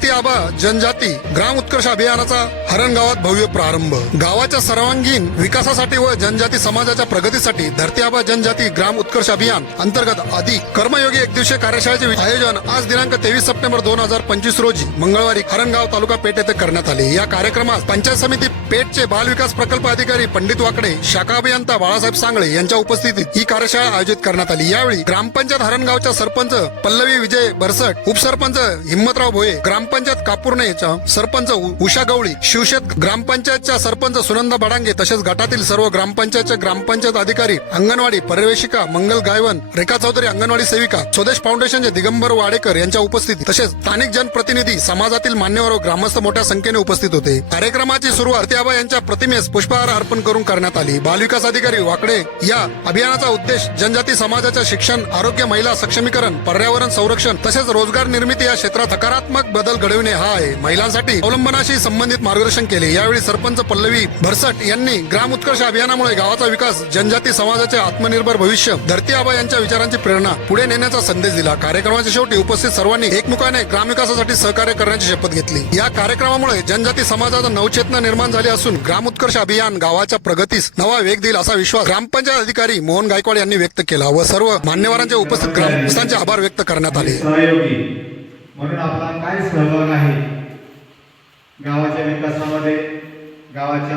धरती आबा जनजाती ग्राम उत्कर्ष अभियानाचा हरण गावात भव्य प्रारंभ. गावाच्या सर्वांगीण विकासासाठी व जनजाती समाजाच्या प्रगतीसाठी धरती आबा जनजाती ग्राम उत्कर्ष अभियान अंतर्गत अधिक कर्मयोगी एक दिवसीय कार्यशाळेचे आयोजन आज दिनांक तेवीस सप्टेंबर दोन हजार पंचवीस रोजी मंगळवारी हरणगाव तालुका पेठ येथे करण्यात आले. या कार्यक्रमात पंचायत समिती पेठचे बाल विकास प्रकल्प अधिकारी पंडित वाकडे शाखा अभियंता बाळासाहेब सांगळे यांच्या उपस्थितीत ही कार्यशाळा आयोजित करण्यात आली. यावेळी ग्रामपंचायत हरणगावच्या सरपंच पल्लवी विजय बरसट उपसरपंच हिम्मतराव भोये ग्रामपंचायत कापूरनेच्या सरपंच उषा गवळी शिवशेत ग्रामपंचायतच्या सरपंच सुनंदा बडांगे तसेच गटातील सर्व ग्रामपंचायतच्या ग्रामपंचायत अधिकारी अंगणवाडी पर्यवेशिका मंगल गायवन रेखा चौधरी अंगणवाडी सेविका स्वदेश फाउंडेशनचे दिगंबर वाडेकर यांच्या उपस्थिती तसेच स्थानिक जनप्रतिनिधी समाजातील मान्यवर व ग्रामस्थ मोठ्या संख्येने उपस्थित होते. कार्यक्रमाची सुरुवात आबा यांच्या प्रतिमेस पुष्पहार अर्पण करून करण्यात आली. बालविकास अधिकारी वाकडे या अभियानाचा उद्देश जनजाती समाजाच्या शिक्षण आरोग्य महिला सक्षमीकरण पर्यावरण संरक्षण तसेच रोजगार निर्मिती या क्षेत्रात सकारात्मक बदल घडविणे हा आहे. महिलांसाठी अवलंबनाशी संबंधित मार्गदर्शन केले. यावेळी सरपंच पल्लवी भरसट यांनी ग्राम उत्कर्ष अभियानामुळे गावाचा विकास जनजाती समाजाचे आत्मनिर्भर भविष्य धरती आबा यांच्या विचारांची प्रेरणा पुढे नेण्याचा संदेश दिला. कार्यक्रमाच्या शेवटी उपस्थित सर्वांनी एकमुखाने ग्रामविकासासाठी सहकार्य करण्याची शपथ घेतली. या कार्यक्रमामुळे जनजाती समाजाचा नवचेतना निर्माण झाली असून ग्राम उत्कर्ष अभियान गावाच्या प्रगतीस नवा वेग देईल असा विश्वास ग्रामपंचायत अधिकारी मोहन गायकवाड यांनी व्यक्त केला व सर्व मान्यवरांच्या उपस्थित ग्रामस्थांचे आभार व्यक्त करण्यात आले. म्हणून आपला काय सहभाग आहे गावाच्या विकासामध्ये गावाच्या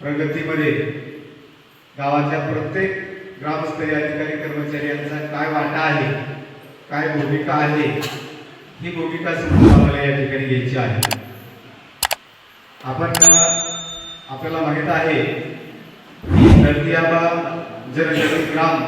प्रगतीमध्ये गावाच्या प्रत्येक ग्रामस्तरीय अधिकारी कर्मचारी यांचा काय वाटा आहे काय भूमिका आहे ही भूमिका सुद्धा आम्हाला या ठिकाणी घ्यायची आहे. आपण आपल्याला माहीत आहे की धरती आबा ग्राम